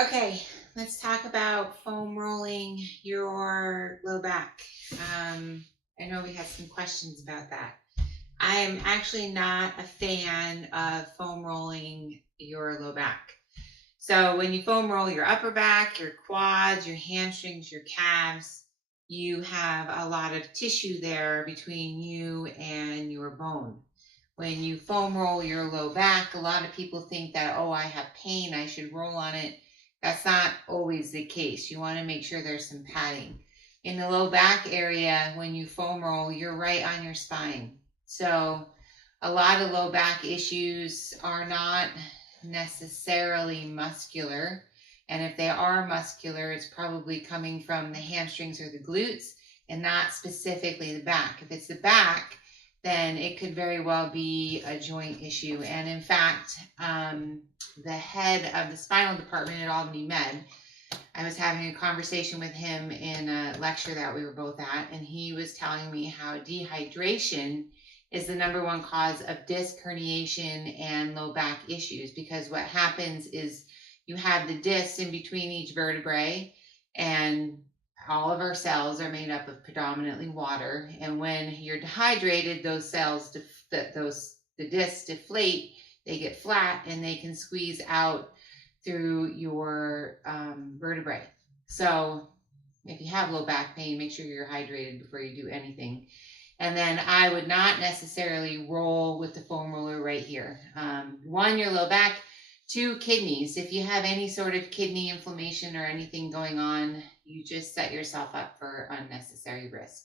Okay, let's talk about foam rolling your low back. I know we had some questions about that. I'm actually not a fan of foam rolling your low back. So when you foam roll your upper back, your quads, your hamstrings, your calves, you have a lot of tissue there between you and your bone. When you foam roll your low back, a lot of people think that, oh, I have pain, I should roll on it. That's not always the case. You want to make sure there's some padding. In the low back area, when you foam roll, you're right on your spine. So a lot of low back issues are not necessarily muscular. And if they are muscular, it's probably coming from the hamstrings or the glutes and not specifically the back. If it's the back, then it could very well be a joint issue. And in fact, the head of the spinal department at Albany Med, I was having a conversation with him in a lecture that we were both at, and he was telling me how dehydration is the number one cause of disc herniation and low back issues, because what happens is you have the discs in between each vertebrae, and all of our cells are made up of predominantly water, and when you're dehydrated, those cells the discs deflate, they get flat, and they can squeeze out through your vertebrae. So if you have low back pain, make sure you're hydrated before you do anything. And then I would not necessarily roll with the foam roller right here. One, your low back. Two, kidneys. If you have any sort of kidney inflammation or anything going on, you just set yourself up for unnecessary risk.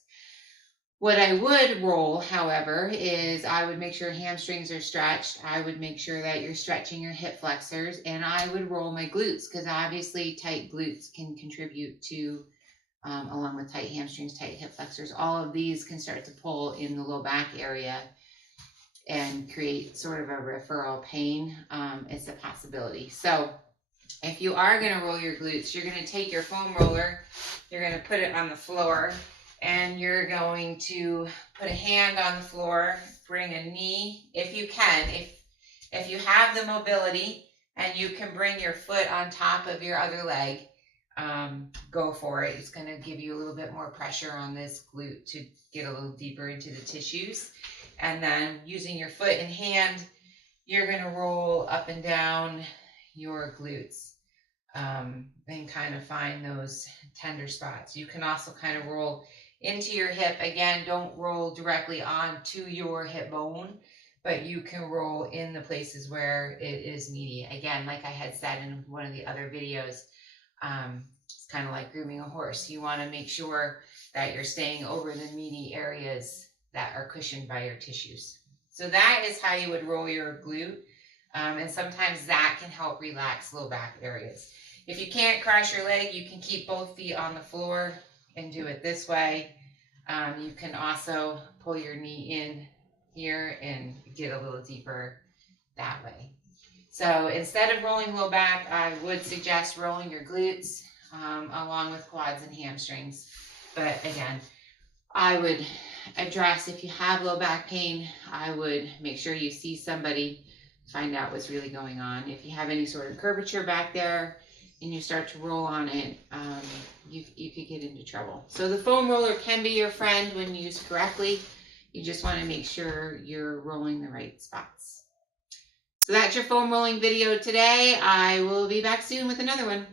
What I would roll, however, is I would make sure hamstrings are stretched. I would make sure that you're stretching your hip flexors, and I would roll my glutes, because obviously tight glutes can contribute to, along with tight hamstrings, tight hip flexors, all of these can start to pull in the low back area and create sort of a referral pain. It's a possibility. So if you are going to roll your glutes, you're going to take your foam roller, you're going to put it on the floor, and you're going to put a hand on the floor, bring a knee, if you can, if you have the mobility and you can bring your foot on top of your other leg, go for it. It's going to give you a little bit more pressure on this glute to get a little deeper into the tissues. And then using your foot and hand, you're going to roll up and down your glutes, and kind of find those tender spots. You can also kind of roll into your hip. Again, don't roll directly onto your hip bone, but you can roll in the places where it is meaty. Again, like I had said in one of the other videos, it's kind of like grooming a horse. You want to make sure that you're staying over the meaty areas that are cushioned by your tissues. So that is how you would roll your glute. And sometimes that can help relax low back areas. If you can't cross your leg, you can keep both feet on the floor and do it this way. You can also pull your knee in here and get a little deeper that way. So instead of rolling low back, I would suggest rolling your glutes, along with quads and hamstrings. But again, I would address, if you have low back pain, I would make sure you see somebody, find out what's really going on. If you have any sort of curvature back there and you start to roll on it, you could get into trouble. So the foam roller can be your friend when used correctly. You just want to make sure you're rolling the right spots. So that's your foam rolling video today. I will be back soon with another one.